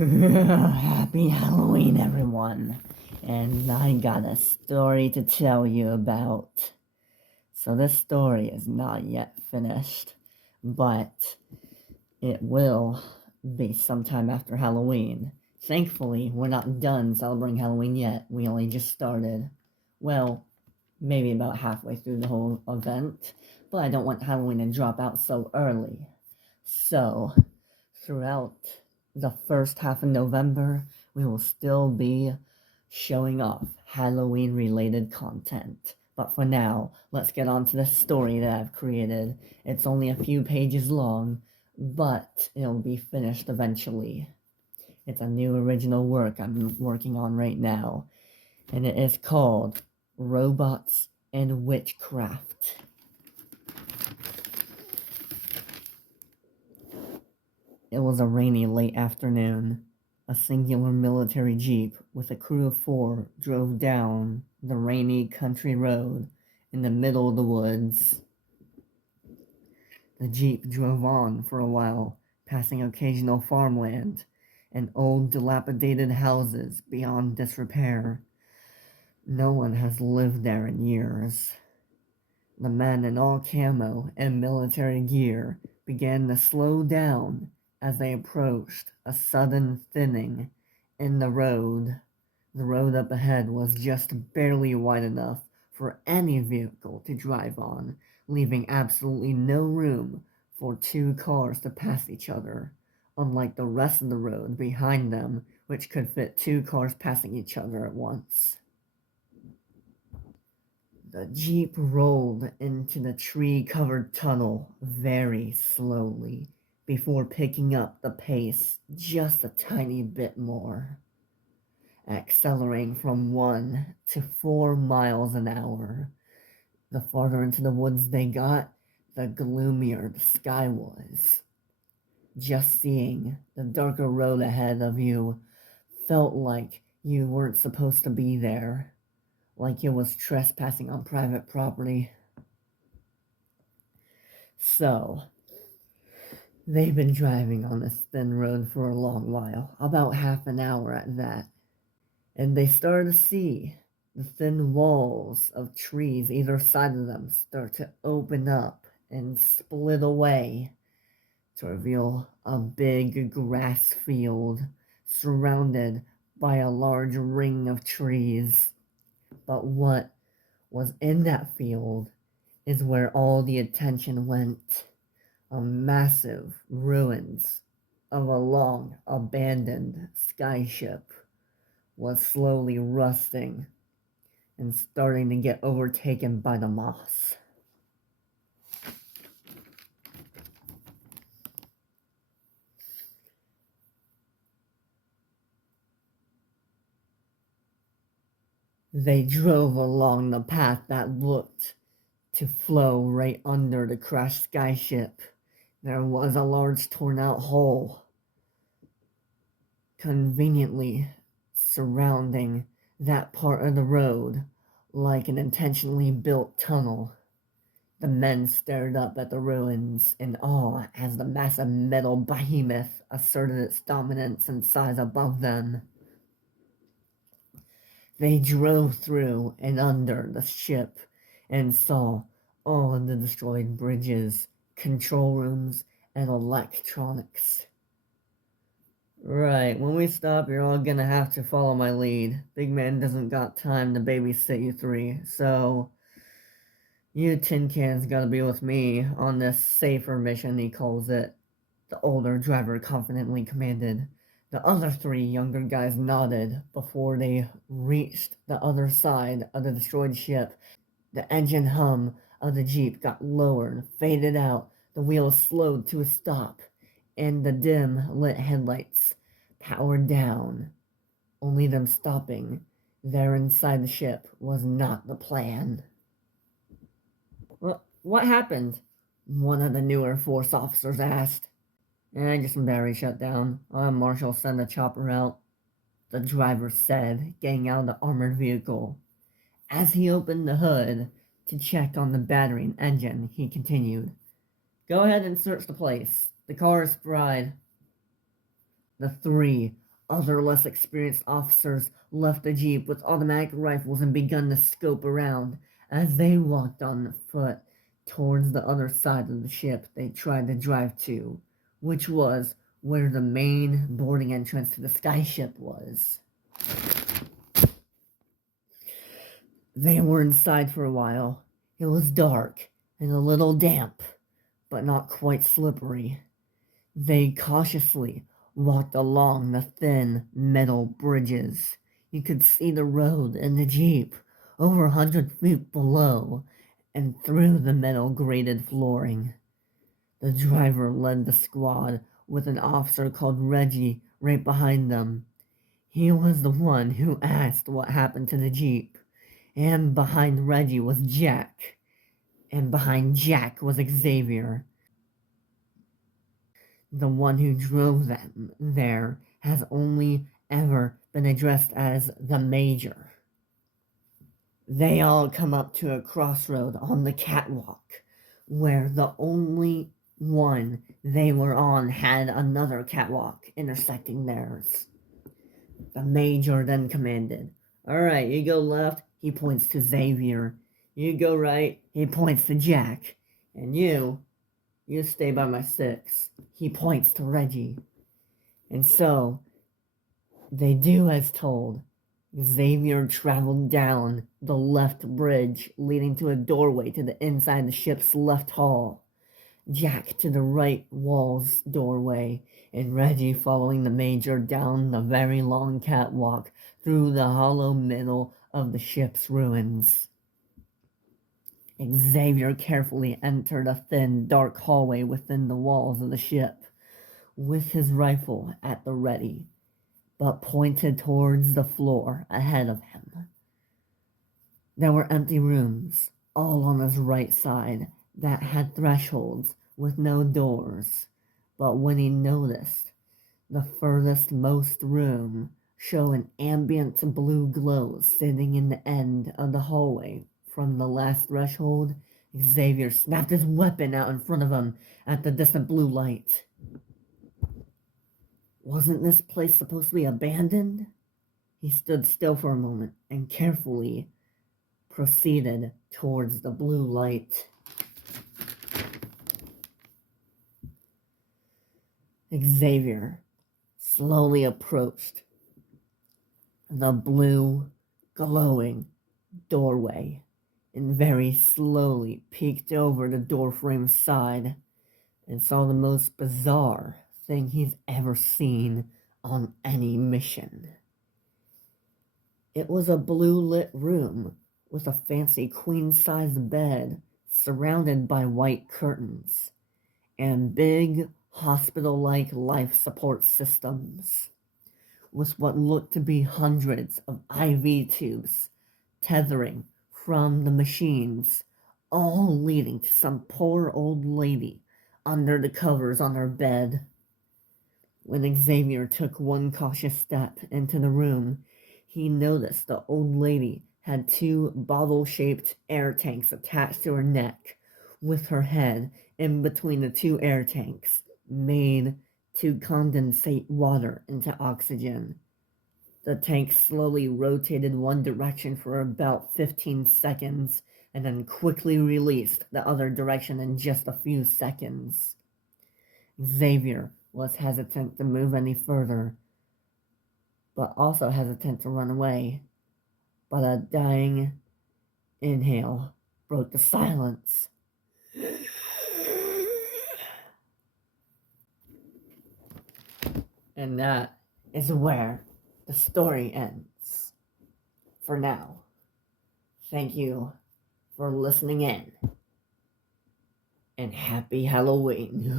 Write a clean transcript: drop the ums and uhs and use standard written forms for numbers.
Happy Halloween, everyone. And I got a story to tell you about. So, this story is not yet finished, but it will be sometime after Halloween. Thankfully, we're not done celebrating Halloween yet. We only just started. Well, maybe about halfway through the whole event, but I don't want Halloween to drop out so early. So, throughout the first half of November, we will still be showing off Halloween related content. But for now, let's get on to the story that I've created. It's only a few pages long, but it'll be finished eventually. It's a new original work I'm working on right now, and it is called Robots and Witchcraft. It was a rainy late afternoon. A singular military jeep with a crew of 4 drove down the rainy country road in the middle of the woods. The jeep drove on for a while, passing occasional farmland and old dilapidated houses beyond disrepair. No one has lived there in years. The men in all camo and military gear began to slow down as they approached a sudden thinning in the road. The road up ahead was just barely wide enough for any vehicle to drive on, leaving absolutely no room for 2 cars to pass each other, unlike the rest of the road behind them, which could fit 2 cars passing each other at once. The jeep rolled into the tree-covered tunnel very slowly, before picking up the pace just a tiny bit more, accelerating from 1 to 4 miles an hour. The farther into the woods they got, the gloomier the sky was. Just seeing the darker road ahead of you felt like you weren't supposed to be there, like it was trespassing on private property. So, they've been driving on this thin road for a long while, about half an hour at that, and they started to see the thin walls of trees either side of them start to open up and split away to reveal a big grass field surrounded by a large ring of trees. But what was in that field is where all the attention went. A massive ruins of a long abandoned skyship was slowly rusting and starting to get overtaken by the moss. They drove along the path that looked to flow right under the crashed skyship. There was a large torn-out hole conveniently surrounding that part of the road, like an intentionally built tunnel. The men stared up at the ruins in awe as the massive metal behemoth asserted its dominance and size above them. They drove through and under the ship and saw all of the destroyed bridges, control rooms, and electronics. Right, when we stop, you're all gonna have to follow my lead. Big man doesn't got time to babysit you 3, so you tin cans gotta be with me on this safer mission, he calls it. The older driver confidently commanded. The other 3 younger guys nodded before they reached the other side of the destroyed ship. The engine hum of the jeep got lower and faded out. The wheels slowed to a stop, and the dim-lit headlights powered down. Only them stopping there inside the ship was not the plan. What happened? One of the newer force officers asked. Just some battery shut down. Marshal send a chopper out, the driver said, getting out of the armored vehicle. As he opened the hood to check on the battery and engine, he continued, "Go ahead and search the place. The car is fried." The 3 Other less experienced officers left the jeep with automatic rifles and begun to scope around. As they walked on foot towards the other side of the ship they tried to drive to, which was where the main boarding entrance to the skyship was. They were inside for a while. It was dark and a little damp, but not quite slippery. They cautiously walked along the thin metal bridges. You could see the road and the jeep over 100 feet below and through the metal grated flooring. The driver led the squad with an officer called Reggie right behind them. He was the one who asked what happened to the jeep. And behind Reggie was Jack. And behind Jack was Xavier. The one who drove them there has only ever been addressed as the Major. They all come up to a crossroad on the catwalk, where the only one they were on had another catwalk intersecting theirs. The Major then commanded, "Alright, you go left," he points to Xavier. "You go right," he points to Jack. "And you stay by my 6. He points to Reggie. And so, they do as told. Xavier traveled down the left bridge, leading to a doorway to the inside the ship's left hull. Jack to the right wall's doorway, and Reggie following the Major down the very long catwalk through the hollow middle of the ship's ruins. Xavier carefully entered a thin, dark hallway within the walls of the ship, with his rifle at the ready, but pointed towards the floor ahead of him. There were empty rooms, all on his right side, that had thresholds with no doors, but when he noticed the furthest most room show an ambient blue glow sitting in the end of the hallway from the last threshold, Xavier snapped his weapon out in front of him at the distant blue light. Wasn't this place supposed to be abandoned? He stood still for a moment and carefully proceeded towards the blue light. Xavier slowly approached the blue, glowing doorway and very slowly peeked over the doorframe's side and saw the most bizarre thing he's ever seen on any mission. It was a blue-lit room with a fancy queen-sized bed surrounded by white curtains and big hospital-like life support systems with what looked to be hundreds of IV tubes tethering from the machines, all leading to some poor old lady under the covers on her bed. When Xavier took one cautious step into the room, he noticed the old lady had 2 bottle-shaped air tanks attached to her neck, with her head in between the 2 air tanks, made to condensate water into oxygen. The tank slowly rotated one direction for about 15 seconds, and then quickly released the other direction in just a few seconds. Xavier was hesitant to move any further, but also hesitant to run away. But a dying inhale broke the silence. And that is where the story ends. For now. Thank you for listening in. And happy Halloween.